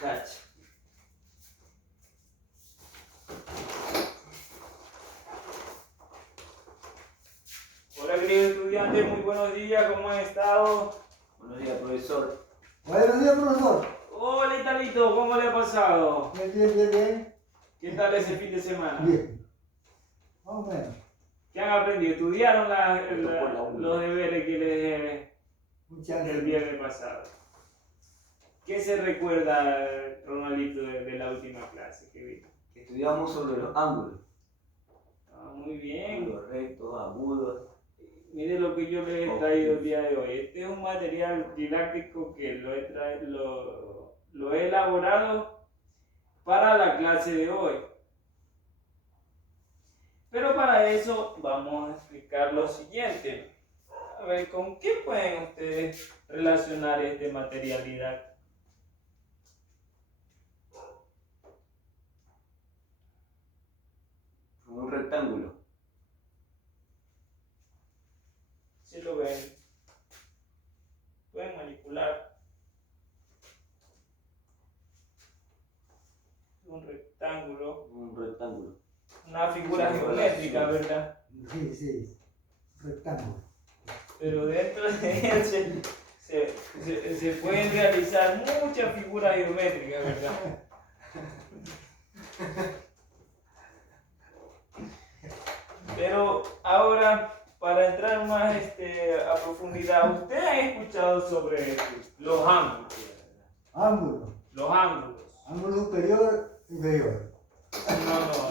Catch. Hola queridos estudiantes, muy buenos días, ¿cómo han estado? Buenos días, profesor. Buenos días, profesor. Hola Italito, ¿cómo le ha pasado? Bien. ¿Qué tal ese fin de semana? Bien. Más o menos. ¿Qué han aprendido? ¿Estudiaron Por la una. los deberes que les dejé Muchas el gracias. viernes pasado? ¿Qué se recuerda, Ronaldito, de la última clase que vi? Estudiamos sobre los ángulos. Ah, muy bien. Ángulos rectos, agudos. Mire lo que yo les he traído el día de hoy. Este es un material didáctico que lo he elaborado para la clase de hoy. Pero para eso vamos a explicar lo siguiente. A ver, ¿con qué pueden ustedes relacionar este material didáctico? Como un rectángulo. Si lo ven, pueden manipular un rectángulo, Un rectángulo. una figura Sí, geométrica, sí. ¿verdad? Sí. Rectángulo. Pero dentro de él se pueden realizar muchas figuras geométricas, ¿verdad? Pero ahora, para entrar más a profundidad, ¿ustedes han escuchado sobre los ángulos? Ángulo. Los ángulos. Ángulo superior, inferior.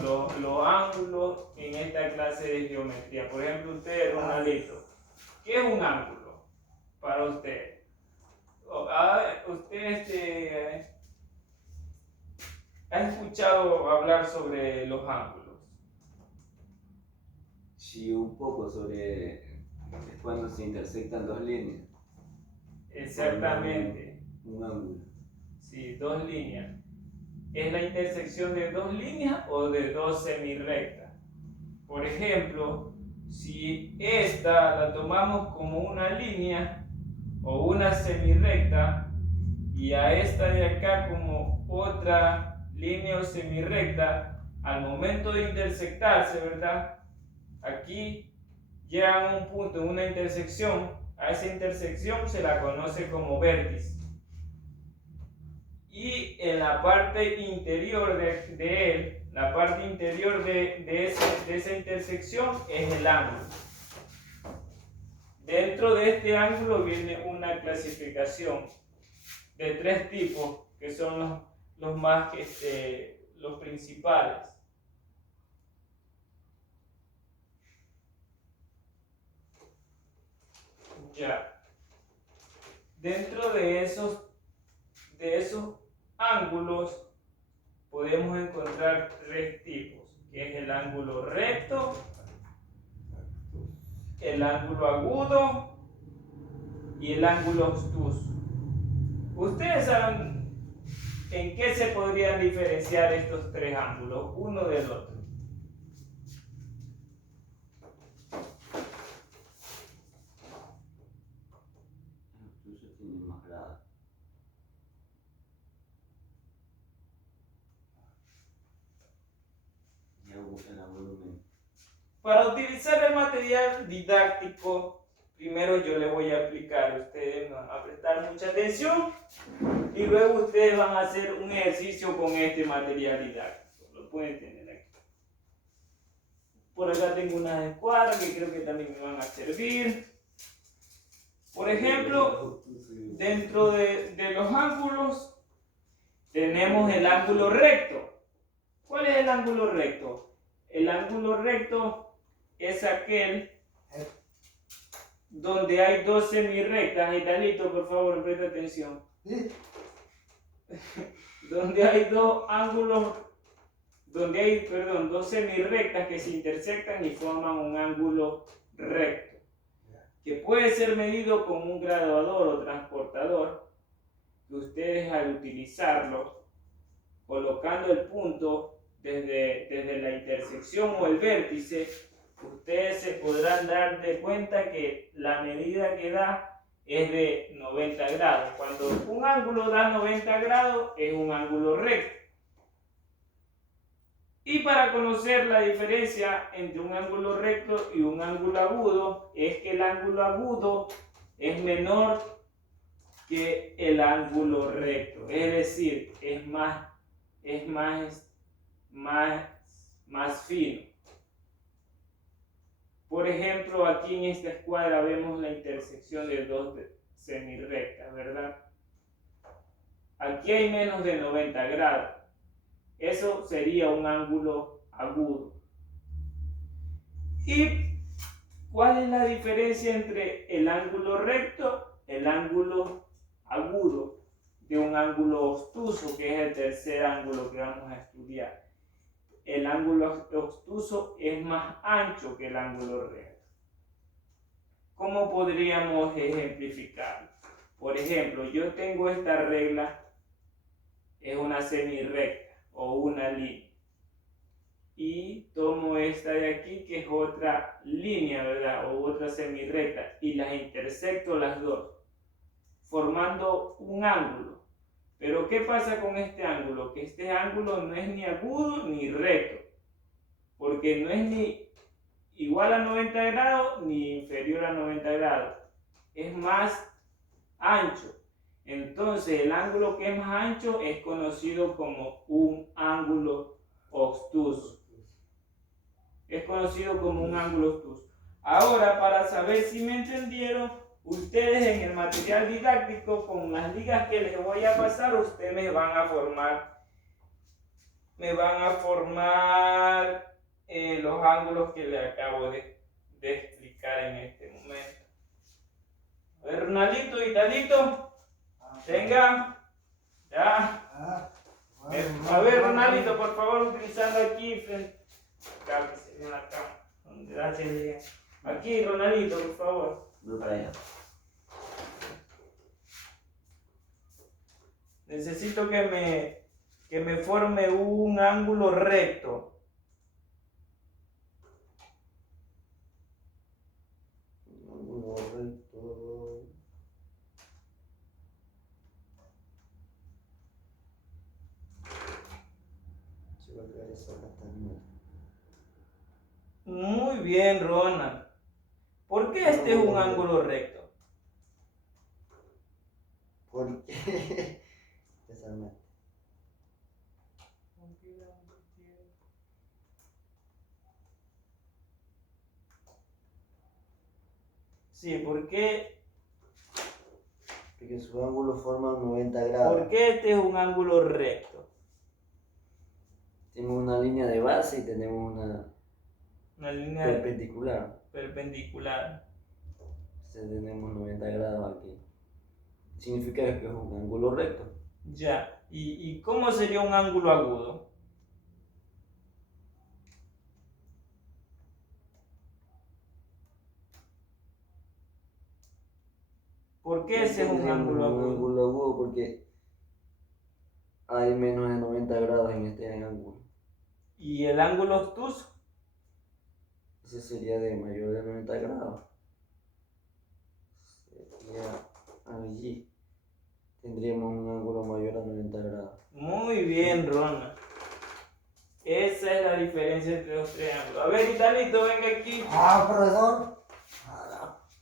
No, los ángulos en esta clase de geometría. Por ejemplo, usted, Ronaldito, ¿qué es un ángulo para usted? ¿Usted ha escuchado hablar sobre los ángulos? Sí, un poco sobre es cuando se intersectan dos líneas. Exactamente. Un ángulo. Sí, dos líneas. ¿Es la intersección de dos líneas o de dos semirrectas? Por ejemplo, si esta la tomamos como una línea o una semirrecta y a esta de acá como otra línea o semirrecta, al momento de intersectarse, ¿verdad? Aquí llegan a un punto, en una intersección. A esa intersección se la conoce como vértice. Y en la parte interior de él, la parte interior de esa intersección es el ángulo. Dentro de este ángulo viene una clasificación de tres tipos que son los más los principales. Ya. Dentro de esos ángulos podemos encontrar tres tipos, que es el ángulo recto, el ángulo agudo y el ángulo obtuso. Ustedes saben en qué se podrían diferenciar estos tres ángulos uno del otro. Incluso tiene más grado. Y el volumen. Para utilizar el material didáctico, primero yo les voy a explicar, ustedes van a prestar mucha atención y luego ustedes van a hacer un ejercicio con este material didáctico. Lo pueden tener aquí. Por acá tengo unas escuadras que creo que también me van a servir. Por ejemplo, dentro de los ángulos tenemos el ángulo recto. ¿Cuál es el ángulo recto? El ángulo recto es aquel donde hay dos semirrectas. Italito, por favor, presta atención. ¿Sí? Donde hay dos ángulos, dos semirrectas que se intersectan y forman un ángulo recto, que puede ser medido con un graduador o transportador, que ustedes al utilizarlo, colocando el punto desde la intersección o el vértice, ustedes se podrán dar de cuenta que la medida que da es de 90 grados. Cuando un ángulo da 90 grados, es un ángulo recto. Y para conocer la diferencia entre un ángulo recto y un ángulo agudo, es que el ángulo agudo es menor que el ángulo recto. Es decir, es más fino. Por ejemplo, aquí en esta escuadra vemos la intersección de dos semirrectas, ¿verdad? Aquí hay menos de 90 grados. Eso sería un ángulo agudo. ¿Y cuál es la diferencia entre el ángulo recto y el ángulo agudo de un ángulo obtuso, que es el tercer ángulo que vamos a estudiar? El ángulo obtuso es más ancho que el ángulo recto. ¿Cómo podríamos ejemplificarlo? Por ejemplo, yo tengo esta regla, es una semirrecta o una línea. Y tomo esta de aquí, que es otra línea, ¿verdad? O otra semirrecta, y las intersecto las dos, formando un ángulo. Pero ¿qué pasa con este ángulo? Que este ángulo no es ni agudo ni recto, porque no es ni igual a 90 grados ni inferior a 90 grados. Es más ancho. Entonces el ángulo que es más ancho es conocido como un ángulo obtuso. Es conocido como un ángulo obtuso. Ahora, para saber si me entendieron, ustedes en el material didáctico, con las ligas que les voy a pasar, ustedes me van a formar los ángulos que les acabo de explicar en este momento. A ver, Ronaldito y Talito, venga, ya. A ver, Ronaldito, por favor, utilizando aquí frente. Gracias. Aquí, Ronaldito, por favor. Voy para allá. Necesito que me forme un ángulo recto. Ángulo recto. Se va a crear esa castañuela. Muy bien, Ronald. ¿Por qué este es un ángulo recto? Porque especialmente Sí, ¿por qué porque su ángulo forma 90 grados. ¿Por qué este es un ángulo recto? Tenemos una línea de base y tenemos Una línea perpendicular. perpendicular. Entonces tenemos 90 grados aquí. Significa que es un ángulo recto. Ya. ¿Y cómo sería un ángulo agudo? ¿Por qué ese es un Tendríamos ángulo un agudo? ángulo agudo porque hay menos de 90 grados en este ángulo. ¿Y el ángulo obtuso? Ese sería de mayor de 90 grados. Sería allí. Tendríamos un ángulo mayor a 90 grados. Muy bien, Ronald. Esa es la diferencia entre los tres ángulos. A ver, Italito, venga aquí. Profesor.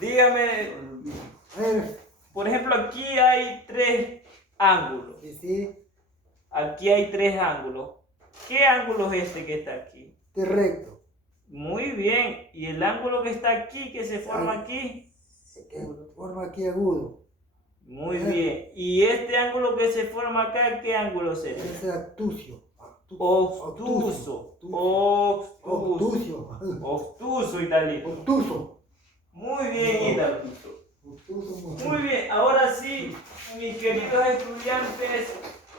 Dígame, por ejemplo, aquí hay tres ángulos. Sí, Aquí hay tres ángulos. ¿Qué ángulo es este que está aquí? de recto. Muy bien. ¿Y el ángulo que está aquí, que se forma aquí? Que forma aquí agudo. Muy bien. ¿Y este ángulo que se forma acá, qué ángulo sería? Es obtuso. Obtuso. Obtuso. Obtuso. Obtuso, Italito. Obtuso. Muy bien, Ítalo. Muy bien. Ahora sí, mis queridos estudiantes,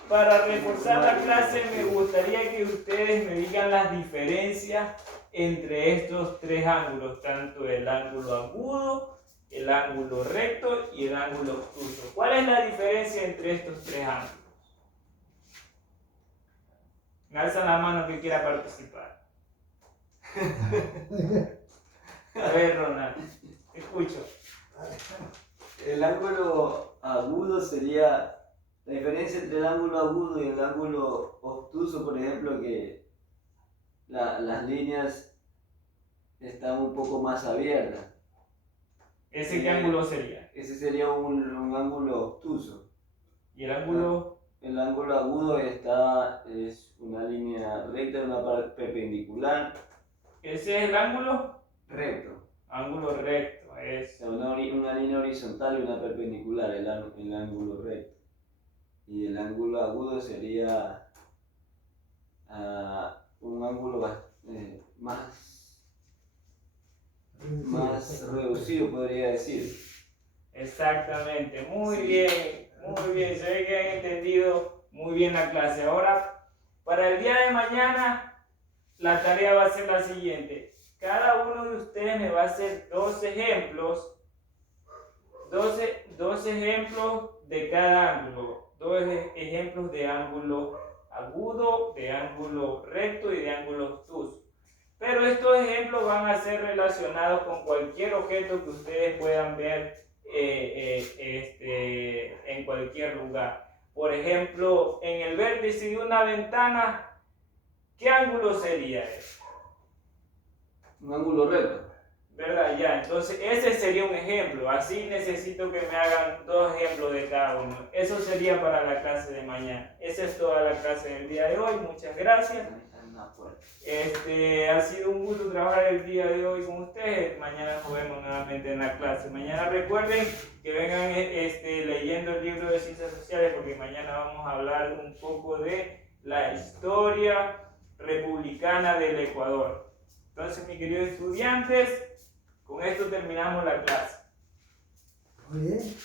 para reforzar la clase me gustaría que ustedes me digan las diferencias entre estos tres ángulos, tanto el ángulo agudo, el ángulo recto y el ángulo obtuso. ¿Cuál es la diferencia entre estos tres ángulos? Me alza la mano que quiera participar. A ver, Ronald, te escucho. El ángulo agudo sería la diferencia entre el ángulo agudo y el ángulo obtuso, por ejemplo, que las líneas están un poco más abiertas. ¿Ese qué ángulo sería? Ese sería un ángulo obtuso. ¿Y el ángulo? El ángulo agudo es una línea recta, perpendicular. ¿Ese es el ángulo? Recto. Ángulo recto, O es. sea, una línea horizontal y una perpendicular, el ángulo recto. Y el ángulo agudo sería un ángulo más reducido, podría decir. Exactamente, muy Sí. bien, muy bien. Se ve que han entendido muy bien la clase. Ahora, para el día de mañana, la tarea va a ser la siguiente. Cada uno de ustedes me va a hacer dos ejemplos de cada ángulo. Dos ejemplos de ángulo agudo, de ángulo recto y de ángulo obtuso. Pero estos ejemplos van a ser relacionados con cualquier objeto que ustedes puedan ver en cualquier lugar. Por ejemplo, en el vértice de una ventana, ¿qué ángulo sería ese? Un ángulo recto. ¿Verdad? Ya, entonces ese sería un ejemplo. Así necesito que me hagan dos ejemplos de cada uno. Eso sería para la clase de mañana. Esa es toda la clase del día de hoy. Muchas gracias. Ha sido un gusto trabajar el día de hoy con ustedes. Mañana nos vemos nuevamente en la clase. Mañana recuerden que vengan leyendo el libro de Ciencias Sociales, porque mañana vamos a hablar un poco de la historia republicana del Ecuador. Entonces, mis queridos estudiantes, con esto terminamos la clase. Muy bien.